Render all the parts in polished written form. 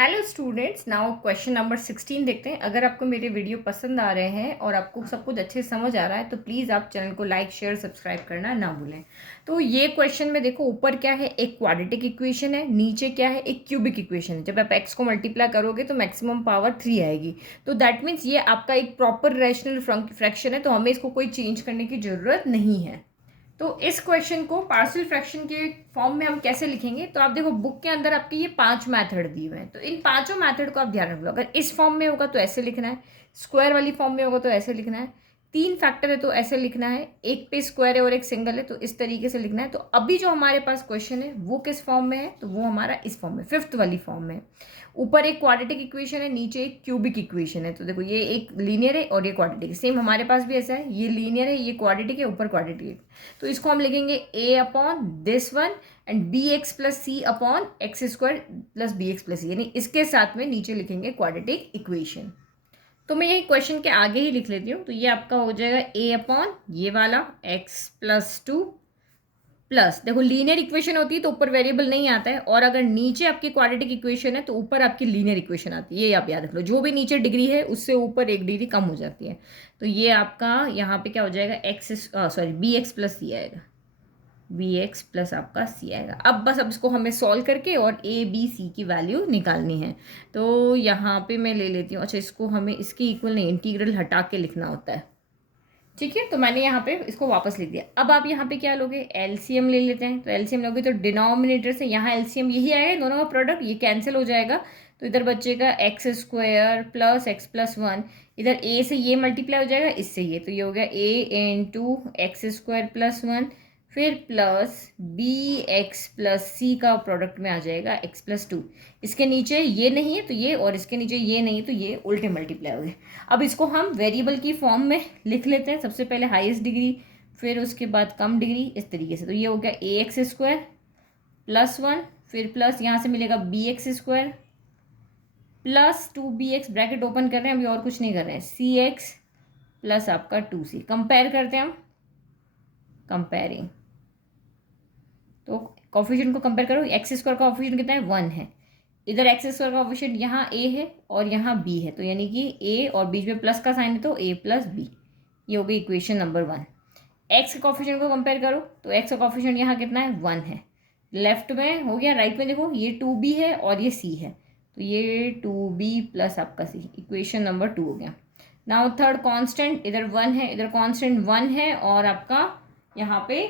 Hello students, now question number 16 देखते हैं। अगर आपको मेरे वीडियो पसंद आ रहे हैं और आपको सब कुछ अच्छे से समझ आ रहा है तो प्लीज़ आप चैनल को लाइक शेयर सब्सक्राइब करना ना भूलें। तो ये क्वेश्चन में देखो, ऊपर क्या है, एक क्वाड्रेटिक इक्वेशन है, नीचे क्या है, एक क्यूबिक इक्वेशन है। जब आप एक्स को मल्टीप्लाई करोगे तो मैक्सिमम पावर 3 आएगी। तो दैट मीन्स ये आपका एक प्रॉपर रैशनल फ्रैक्शन है, तो हमें इसको कोई चेंज करने की ज़रूरत नहीं है। तो इस क्वेश्चन को पार्शियल फ्रैक्शन के फॉर्म में हम कैसे लिखेंगे, तो आप देखो बुक के अंदर आपके ये 5 मेथड दिए हुए हैं। तो इन पांचों मेथड को आप ध्यान रख लो। अगर इस फॉर्म में होगा तो ऐसे लिखना है, स्क्वायर वाली फॉर्म में होगा तो ऐसे लिखना है, 3 फैक्टर है तो ऐसे लिखना है, एक पे स्क्वायर है और एक सिंगल है तो इस तरीके से लिखना है। तो अभी जो हमारे पास क्वेश्चन है वो किस फॉर्म में है, तो वो हमारा इस फॉर्म में, फिफ्थ वाली फॉर्म में। ऊपर एक क्वाड्रेटिक इक्वेशन है, नीचे एक क्यूबिक इक्वेशन है। तो देखो ये एक लीनियर है और ये क्वाड्रेटिक है। सेम हमारे पास भी ऐसा है, ये लीनियर है, ये क्वाड्रेटिक है, ऊपर क्वाड्रेटिक है। तो इसको हम लिखेंगे a upon this one and B X plus C upon X square plus B X plus C, यानी इसके साथ में नीचे लिखेंगे क्वाड्रेटिक इक्वेशन। तो मैं ये क्वेश्चन के आगे ही लिख लेती हूँ। तो ये आपका हो जाएगा a अपॉन ये वाला x प्लस 2 प्लस, देखो लीनियर इक्वेशन होती है तो ऊपर वेरिएबल नहीं आता है, और अगर नीचे आपकी क्वाड्रेटिक इक्वेशन है तो ऊपर आपकी लीनियर इक्वेशन आती है। ये आप याद रख लो, जो भी नीचे डिग्री है उससे ऊपर 1 डिग्री कम हो जाती है। तो ये आपका यहाँ पे क्या हो जाएगा, बी एक्स प्लस सी आएगा, बी एक्स प्लस आपका सी आएगा। अब इसको हमें सॉल्व करके और ए बी सी की वैल्यू निकालनी है। तो यहाँ पे मैं ले लेती हूँ, अच्छा इसको हमें इसके इक्वल नहीं, इंटीग्रल हटा के लिखना होता है। ठीक है, तो मैंने यहाँ पे इसको वापस लिख दिया। अब आप यहाँ पे क्या लोगे, एलसीएम ले लेते हैं। तो एलसीएम लोगे तो डिनोमिनेटर से यहाँ एलसीएम यही आएगा, दोनों का प्रोडक्ट, ये कैंसिल हो जाएगा। तो इधर बचेगा x square plus x plus 1, इधर ए से ये मल्टीप्लाई हो जाएगा इससे ये, तो ये हो गया ए इंटू एक्स स्क्वायर प्लस 1, फिर प्लस बी एक्स प्लस सी का प्रोडक्ट में आ जाएगा एक्स प्लस 2। इसके नीचे ये नहीं है तो ये, और इसके नीचे ये नहीं है तो ये उल्टे मल्टीप्लाई हो गए। अब इसको हम वेरिएबल की फॉर्म में लिख लेते हैं। सबसे पहले हाईएस्ट डिग्री, फिर उसके बाद कम डिग्री, इस तरीके से। तो ये हो गया ए एक्स स्क्वायर प्लस 1, फिर प्लस यहाँ से मिलेगा b x square plus 2bx, bracket open कर रहे हैं, अभी और कुछ नहीं कर रहे हैं, सी एक्स प्लस आपका 2c। कंपेयर करते हैं हम, कंपेयरिंग, तो कॉफिशिएंट को कंपेयर करो। एक्स स्क्वायर का कॉफिशिएंट कितना है, 1 है। इधर एक्स स्क्वायर का कॉफिशिएंट यहाँ a है और यहाँ b है, तो यानी कि a और बीच में प्लस का साइन है तो a प्लस b। ये हो गई इक्वेशन नंबर 1। एक्स के कॉफिशिएंट को कंपेयर करो, तो एक्स का कॉफिशिएंट यहाँ कितना है, 1 है। लेफ्ट में हो गया, राइट में देखो ये 2b है और ये c है, तो ये 2b प्लस आपका c, इक्वेशन नंबर 2 हो गया। नाउ थर्ड कांस्टेंट, इधर 1 है, इधर कांस्टेंट 1 है, और आपका यहाँ पे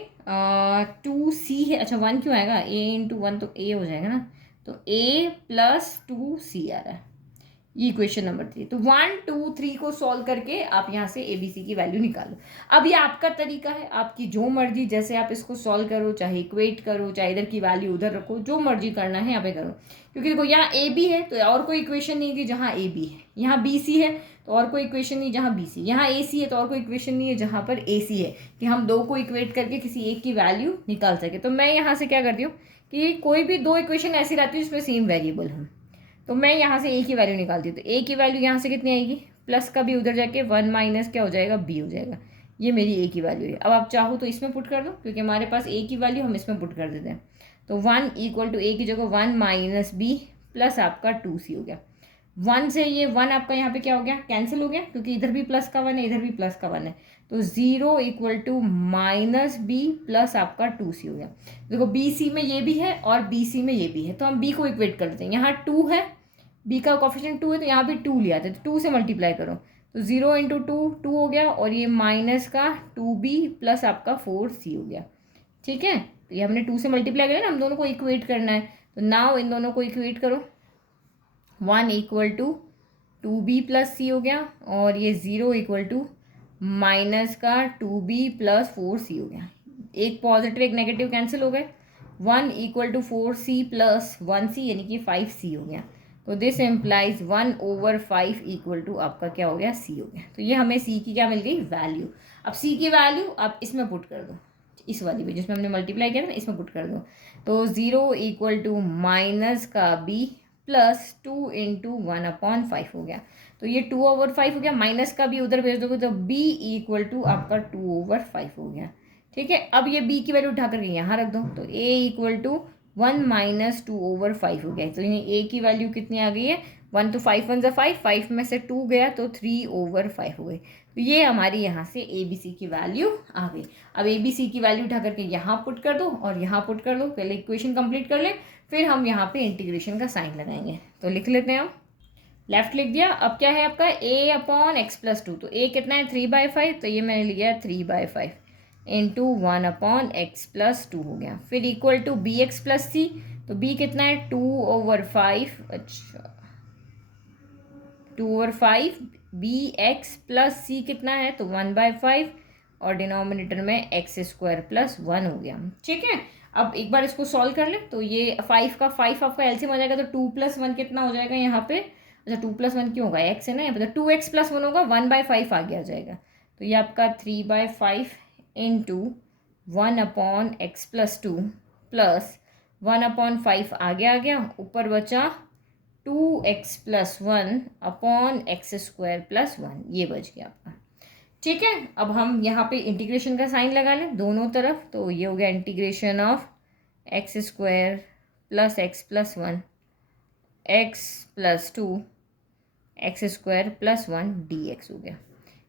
2c है। अच्छा 1 क्यों आएगा, a इंटू 1 तो a हो जाएगा ना, तो a प्लस 2c आ रहा है। ये इक्वेशन नंबर 3। तो 1 2 3 को सॉल्व करके आप यहाँ से ए बी सी की वैल्यू निकालो। अब ये आपका तरीका है, आपकी जो मर्जी, जैसे आप इसको सॉल्व करो, चाहे इक्वेट करो, चाहे इधर की वैल्यू उधर रखो, जो मर्जी करना है यहाँ पे करो। क्योंकि देखो यहाँ ए बी है तो और कोई इक्वेशन नहीं थी जहाँ ए बी है, यहाँ बी सी है तो और कोई इक्वेशन नहीं जहाँ बी सी, यहाँ ए सी है तो और कोई इक्वेशन नहीं है जहाँ पर ए सी है, कि हम दो को इक्वेट करके किसी एक की वैल्यू निकाल सके। तो मैं यहाँ से क्या करती हूँ कि कोई भी दो इक्वेशन ऐसी रहती है जिसमें सेम वेरिएबल हो, तो मैं यहाँ से ए की वैल्यू निकालती हूँ। तो ए की वैल्यू यहाँ से कितनी आएगी, प्लस का भी उधर जाके 1 माइनस क्या हो जाएगा, बी हो जाएगा। ये मेरी ए की वैल्यू है। अब आप चाहो तो इसमें पुट कर दो, क्योंकि हमारे पास ए की वैल्यू हम इसमें पुट कर देते हैं। तो 1 इक्वल टू ए की जगह 1 माइनस बी प्लस आपका 2c हो गया। 1 से ये 1 आपका यहाँ पे क्या हो गया, कैंसिल हो गया, क्योंकि इधर भी प्लस का 1 है, इधर भी प्लस का 1 है। तो 0 equal to minus b plus आपका 2c हो गया। देखो बी सी में ये भी है और बी सी में ये भी है, तो हम बी को इक्वेट कर देते हैं। यहाँ 2 है, बी का कॉफिशिएंट 2 है, तो यहाँ भी 2 लिया था, तो 2 से मल्टीप्लाई करो, तो 0 इंटू 2 हो गया, और ये माइनस का 2b प्लस आपका 4c हो गया। ठीक है, तो ये हमने 2 से मल्टीप्लाई किया ना, हम दोनों को इक्वेट करना है। तो नाउ इन दोनों को इक्वेट करो, 1 equal to 2b plus c हो गया, और ये 0 इक्वल टू माइनस का 2b प्लस 4c हो गया। एक पॉजिटिव एक नेगेटिव कैंसिल हो गए। 1 equal to 4c plus 1c यानी कि 5c हो गया। तो दिस एम्प्लाइज 1/5 इक्वल टू आपका क्या हो गया, c हो गया। तो ये हमें c की क्या मिल गई, वैल्यू। अब c की वैल्यू आप इसमें पुट कर दो, इस वाली में जिसमें हमने मल्टीप्लाई किया ना, इसमें पुट कर दो। तो 0 इक्वल टू माइनस का b प्लस 2 इंटू 1/5 हो गया। तो ये 2/5 हो गया, माइनस का भी उधर भेज दोगे तो b इक्वल टू आपका 2/5 हो गया। ठीक है, अब ये b की वैल्यू उठा करके यहाँ रख दो, तो a इक्वल टू 1 माइनस 2/5 हो गया। तो ये ए की वैल्यू कितनी आ गई है, 1 तो 5 1 5, 5 में से 2 गया तो 3/5 हो गई। तो ये हमारी यहाँ से ए बी सी की वैल्यू आ गई। अब ए बी सी की वैल्यू उठा करके यहाँ पुट कर दो और यहाँ पुट कर दो। पहले इक्वेशन कंप्लीट कर ले, फिर हम यहाँ पे इंटीग्रेशन का साइन लगाएंगे। तो लिख लेते हैं हम, लेफ्ट लिख दिया। अब क्या है आपका a/x+2, तो a कितना है 3/5, तो ये मैंने लिया 3/5 इंटू 1/x+2 हो गया। फिर इक्वल टू bx+c, तो b कितना है 2/5, अच्छा 2/5, bx+c कितना है तो 1/5 और डिनोमिनेटर में x² + 1 हो गया। ठीक है, अब एक बार इसको सॉल्व कर ले। तो ये 5 का 5 आपका एलसीएम हो जाएगा, तो 2 + 1 कितना हो जाएगा यहाँ पे, अच्छा 2 + 1 क्यों होगा, x है ना यहाँ पे, तो 2x+1 होगा, 1/5 आगे आ जाएगा। तो ये आपका 3/5 इंटू 1/x+2 प्लस 1/5 आगे आ गया, ऊपर बचा 2x+1/x² + 1, ये बच गया आपका। ठीक है, अब हम यहाँ पे इंटीग्रेशन का साइन लगा लें दोनों तरफ। तो ये हो गया integration of x² + x+1 x+2 x² + 1 dx हो गया।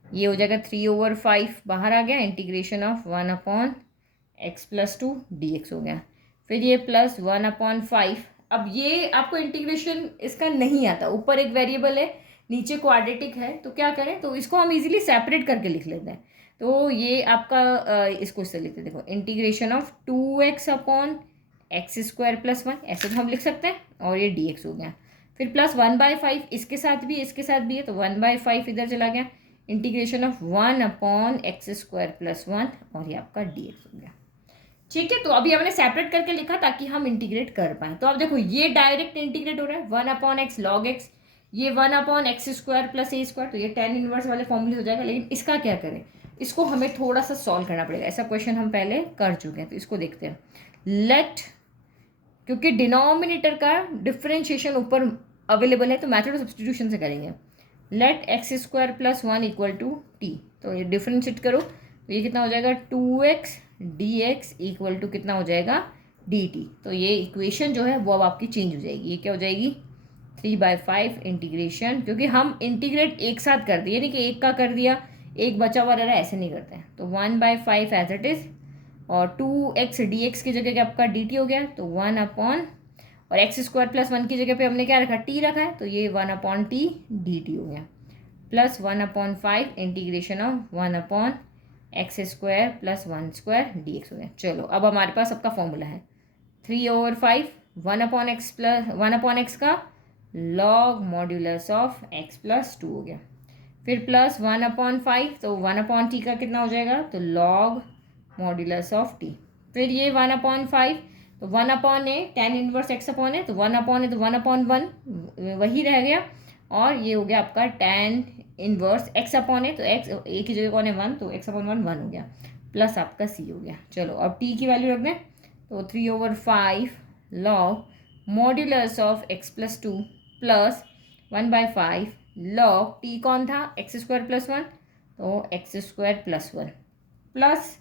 ये हो जाएगा 3/5 बाहर आ गया, इंटीग्रेशन ऑफ 1/x+2 dx हो गया। फिर ये प्लस 1/5। अब ये आपको इंटीग्रेशन इसका नहीं आता, ऊपर एक वेरिएबल है नीचे क्वाड्रेटिक है, तो क्या करें, तो इसको हम इजीली सेपरेट करके लिख लेते हैं। तो ये आपका इसको इससे लिखते हैं, देखो इंटीग्रेशन ऑफ 2x/x² + 1, ऐसे तो हम लिख सकते हैं, और ये dx हो गया। फिर प्लस 1/5 इसके साथ भी है, तो 1/5 इधर चला गया, इंटीग्रेशन ऑफ 1/x² + 1 और ये आपका dx हो गया। ठीक है, तो अभी हमने सेपरेट करके लिखा ताकि हम इंटीग्रेट कर पाएँ। तो अब देखो ये डायरेक्ट इंटीग्रेट हो रहा है, 1/x log x, ये 1/x² + a², तो ये tan इनवर्स वाले फॉर्मूले हो जाएगा। लेकिन इसका क्या करें, इसको हमें थोड़ा सा सॉल्व करना पड़ेगा। ऐसा क्वेश्चन हम पहले कर चुके हैं, तो इसको देखते हैं। लेट, क्योंकि डिनोमिनेटर का डिफ्रेंशिएशन ऊपर अवेलेबल है, तो मेथड ऑफ सब्स्टिट्यूशन से करेंगे। लेट x² + 1 = t, तो ये डिफ्रेंशिएट करो, तो ये कितना हो जाएगा 2x dx इक्वल टू कितना हो जाएगा dt। तो ये इक्वेशन जो है वो अब आपकी चेंज हो जाएगी। ये क्या हो जाएगी 3/5 इंटीग्रेशन, क्योंकि हम इंटीग्रेट एक साथ कर दिए, नहीं कि एक का कर दिया एक बचा हुआ रह रहा है, ऐसे नहीं करते हैं। तो 1/5 एज इट इज़, और 2x dx की जगह आपका dt हो गया, तो 1/, और x² + 1 की जगह पे हमने क्या रखा t रखा है, तो ये 1/t dt हो गया, plus 1/5 integration of 1/x² + 1² dx हो गया। चलो अब हमारे पास सबका फॉर्मूला है 3/5 1/x का log मॉड्यूलस ऑफ x + 2 हो गया। फिर प्लस 1/5, तो 1/t का कितना हो जाएगा, तो log मॉड्यूलस ऑफ t। फिर ये 1/5, तो 1/a tan इनवर्स x/a, तो 1/a तो 1/1 वही रह गया, और ये हो गया आपका tan इनवर्स x/a, तो x a की जगह कौन है 1, तो x/1 1 हो गया, प्लस आपका c हो गया। चलो अब t की वैल्यू रख दें, तो 3/5 log modulus of x + 2 plus 1/5 log t कौन था x² + 1, तो x² + 1 plus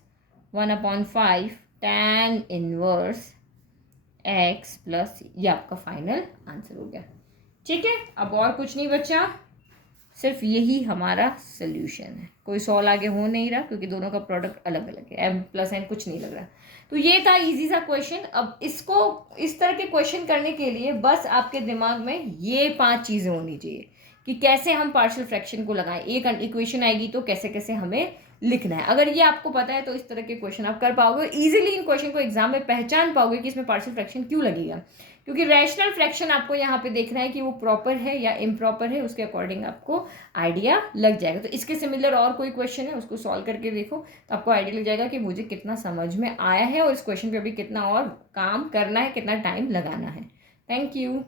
1/5 tan inverse x plus, ये आपका फाइनल आंसर हो गया। ठीक है, अब और कुछ नहीं बचा, सिर्फ यही हमारा सोल्यूशन है। कोई सॉल्व आगे हो नहीं रहा, क्योंकि दोनों का प्रोडक्ट अलग अलग है, m + n कुछ नहीं लग रहा। तो ये था इजी सा क्वेश्चन। अब इसको इस तरह के क्वेश्चन करने के लिए बस आपके दिमाग में ये 5 चीज़ें होनी चाहिए कि कैसे हम पार्शियल फ्रैक्शन को लगाएं। एक इक्वेशन आएगी तो कैसे कैसे हमें लिखना है। अगर ये आपको पता है तो इस तरह के क्वेश्चन आप कर पाओगे, इजीली इन क्वेश्चन को एग्जाम में पहचान पाओगे कि इसमें पार्शियल फ्रैक्शन क्यों लगेगा, क्योंकि रैशनल फ्रैक्शन आपको यहाँ पे देखना है कि वो प्रॉपर है या इम्प्रॉपर है, उसके अकॉर्डिंग आपको आइडिया लग जाएगा। तो इसके सिमिलर और कोई क्वेश्चन है उसको सॉल्व करके देखो, तो आपको आइडिया लग जाएगा कि मुझे कितना समझ में आया है और इस क्वेश्चन पे अभी कितना और काम करना है, कितना टाइम लगाना है। Thank you.